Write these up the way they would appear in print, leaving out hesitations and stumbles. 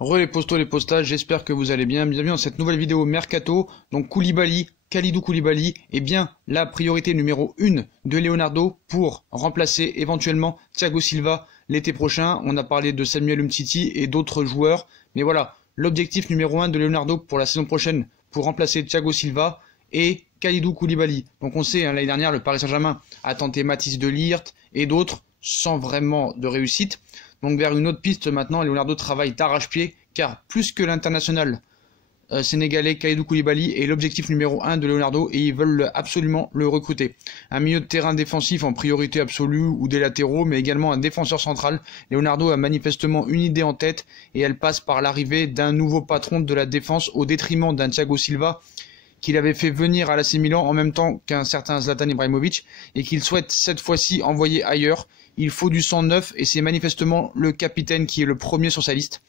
Les postos, les postages, j'espère que vous allez bien. Bienvenue dans cette nouvelle vidéo Mercato. Donc Koulibaly, Kalidou Koulibaly est bien la priorité numéro 1 de Leonardo pour remplacer éventuellement Thiago Silva l'été prochain. On a parlé de Samuel Umtiti et d'autres joueurs. Mais voilà, l'objectif numéro 1 de Leonardo pour la saison prochaine pour remplacer Thiago Silva est Kalidou Koulibaly. Donc on sait, l'année dernière, le Paris Saint-Germain a tenté Mathys de Ligt et d'autres sans vraiment de réussite. Donc vers une autre piste maintenant, Leonardo travaille d'arrache-pied car plus que l'international sénégalais Kalidou Koulibaly est l'objectif numéro 1 de Leonardo et ils veulent absolument le recruter. Un milieu de terrain défensif en priorité absolue ou des latéraux, mais également un défenseur central. Leonardo a manifestement une idée en tête et elle passe par l'arrivée d'un nouveau patron de la défense au détriment d'un Thiago Silva qu'il avait fait venir à l'AC Milan en même temps qu'un certain Zlatan Ibrahimovic et qu'il souhaite cette fois-ci envoyer ailleurs. Il faut du sang neuf et c'est manifestement le capitaine qui est le premier sur sa liste.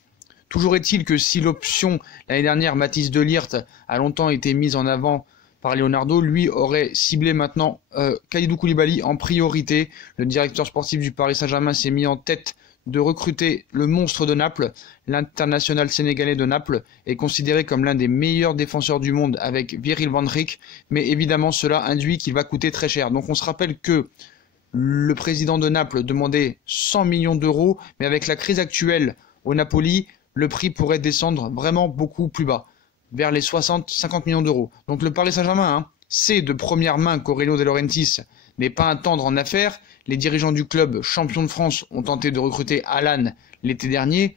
Toujours est-il que si l'option l'année dernière, Mathys de Ligt, a longtemps été mise en avant par Leonardo, lui aurait ciblé maintenant Kalidou Koulibaly en priorité. Le directeur sportif du Paris Saint-Germain s'est mis en tête de recruter le monstre de Naples. L'international sénégalais de Naples est considéré comme l'un des meilleurs défenseurs du monde avec Virgil van Dijk, mais évidemment cela induit qu'il va coûter très cher. Donc on se rappelle que le président de Naples demandait 100 millions d'euros, mais avec la crise actuelle au Napoli, le prix pourrait descendre vraiment beaucoup plus bas, vers les 60-50 millions d'euros. Donc le Paris Saint-Germain sait de première main qu'Aurelio De Laurentiis n'est pas un tendre en affaires. Les dirigeants du club champion de France ont tenté de recruter Alan l'été dernier,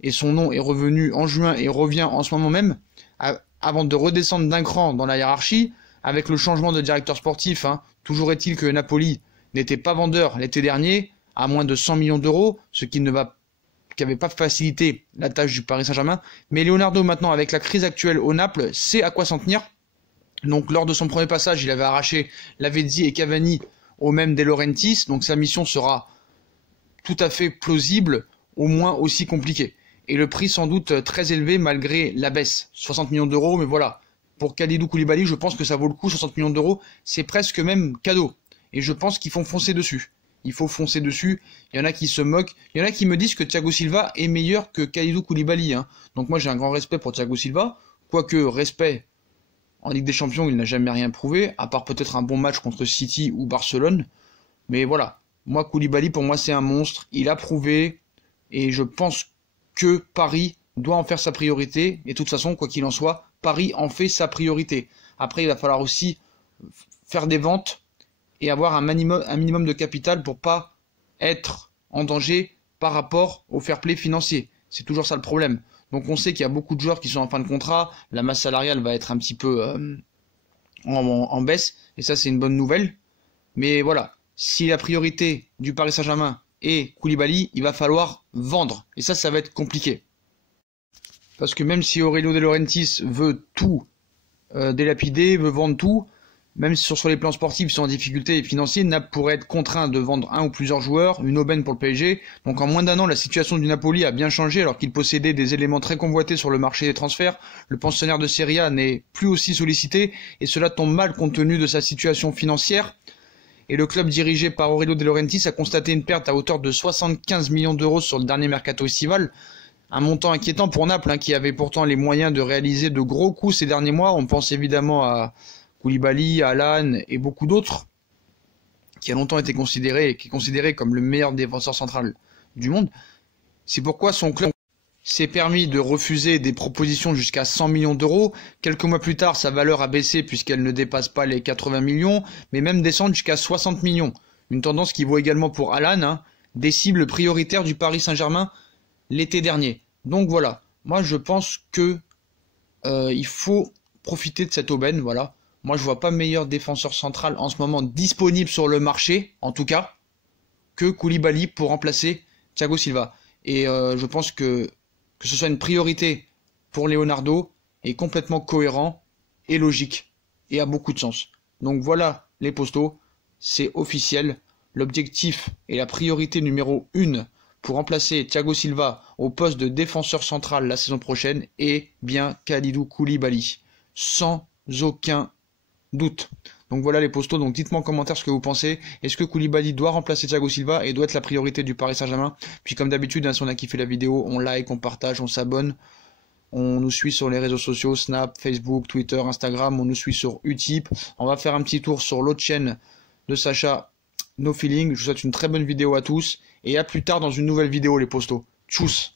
et son nom est revenu en juin et revient en ce moment même, avant de redescendre d'un cran dans la hiérarchie, avec le changement de directeur sportif. Toujours est-il que Napoli n'était pas vendeur l'été dernier, à moins de 100 millions d'euros, ce qui n'avait pas facilité la tâche du Paris Saint-Germain. Mais Leonardo, maintenant, avec la crise actuelle au Naples, sait à quoi s'en tenir. Donc, lors de son premier passage, il avait arraché Lavezzi et Cavani au même De Laurentiis. Donc, sa mission sera tout à fait plausible, au moins aussi compliquée. Et le prix, sans doute, très élevé malgré la baisse. 60 millions d'euros, mais voilà. Pour Kalidou Koulibaly, je pense que ça vaut le coup, 60 millions d'euros. C'est presque même cadeau. Et je pense qu'ils font foncer dessus. Il faut foncer dessus. Il y en a qui se moquent. Il y en a qui me disent que Thiago Silva est meilleur que Kalidou Koulibaly. Donc moi j'ai un grand respect pour Thiago Silva. Quoique respect, en Ligue des Champions, il n'a jamais rien prouvé, à part peut-être un bon match contre City ou Barcelone. Mais voilà, moi Koulibaly, pour moi c'est un monstre. Il a prouvé et je pense que Paris doit en faire sa priorité. Et de toute façon, quoi qu'il en soit, Paris en fait sa priorité. Après, il va falloir aussi faire des ventes et avoir un minimum de capital pour pas être en danger par rapport au fair play financier. C'est toujours ça le problème. Donc on sait qu'il y a beaucoup de joueurs qui sont en fin de contrat, la masse salariale va être un petit peu en baisse, et ça c'est une bonne nouvelle. Mais voilà, si la priorité du Paris Saint-Germain est Koulibaly, il va falloir vendre, et ça va être compliqué. Parce que même si Aurelio De Laurentiis veut tout délapider, veut vendre tout, même si sur les plans sportifs, ils sont en difficulté financière, Naples pourrait être contraint de vendre un ou plusieurs joueurs, une aubaine pour le PSG. Donc en moins d'un an, la situation du Napoli a bien changé alors qu'il possédait des éléments très convoités sur le marché des transferts. Le pensionnaire de Serie A n'est plus aussi sollicité et cela tombe mal compte tenu de sa situation financière. Et le club dirigé par Aurelio De Laurentiis a constaté une perte à hauteur de 75 millions d'euros sur le dernier mercato estival. Un montant inquiétant pour Naples qui avait pourtant les moyens de réaliser de gros coups ces derniers mois. On pense évidemment à Koulibaly, Alan et beaucoup d'autres, qui a longtemps été considéré et qui est considéré comme le meilleur défenseur central du monde. C'est pourquoi son club s'est permis de refuser des propositions jusqu'à 100 millions d'euros. Quelques mois plus tard, sa valeur a baissé puisqu'elle ne dépasse pas les 80 millions, mais même descendre jusqu'à 60 millions. Une tendance qui vaut également pour Alan, des cibles prioritaires du Paris Saint-Germain l'été dernier. Donc voilà, moi je pense que il faut profiter de cette aubaine, voilà. Moi, je vois pas meilleur défenseur central en ce moment disponible sur le marché, en tout cas, que Koulibaly pour remplacer Thiago Silva. Et je pense que ce soit une priorité pour Leonardo est complètement cohérent et logique et a beaucoup de sens. Donc voilà les postos, c'est officiel. L'objectif et la priorité numéro 1 pour remplacer Thiago Silva au poste de défenseur central la saison prochaine est bien Kalidou Koulibaly. Sans aucun doute. Donc Donc voilà les postos, donc dites-moi en commentaire ce que vous pensez. Est-ce que Koulibaly doit remplacer Thiago Silva et doit être la priorité du Paris Saint-Germain? Puis comme d'habitude, hein, si on a kiffé la vidéo, on like, on partage, on s'abonne. On nous suit sur les réseaux sociaux, Snap, Facebook, Twitter, Instagram. On nous suit sur Utip. On va faire un petit tour sur l'autre chaîne de Sacha, No Feeling. Je vous souhaite une très bonne vidéo à tous. Et à plus tard dans une nouvelle vidéo les postos. Tchuss!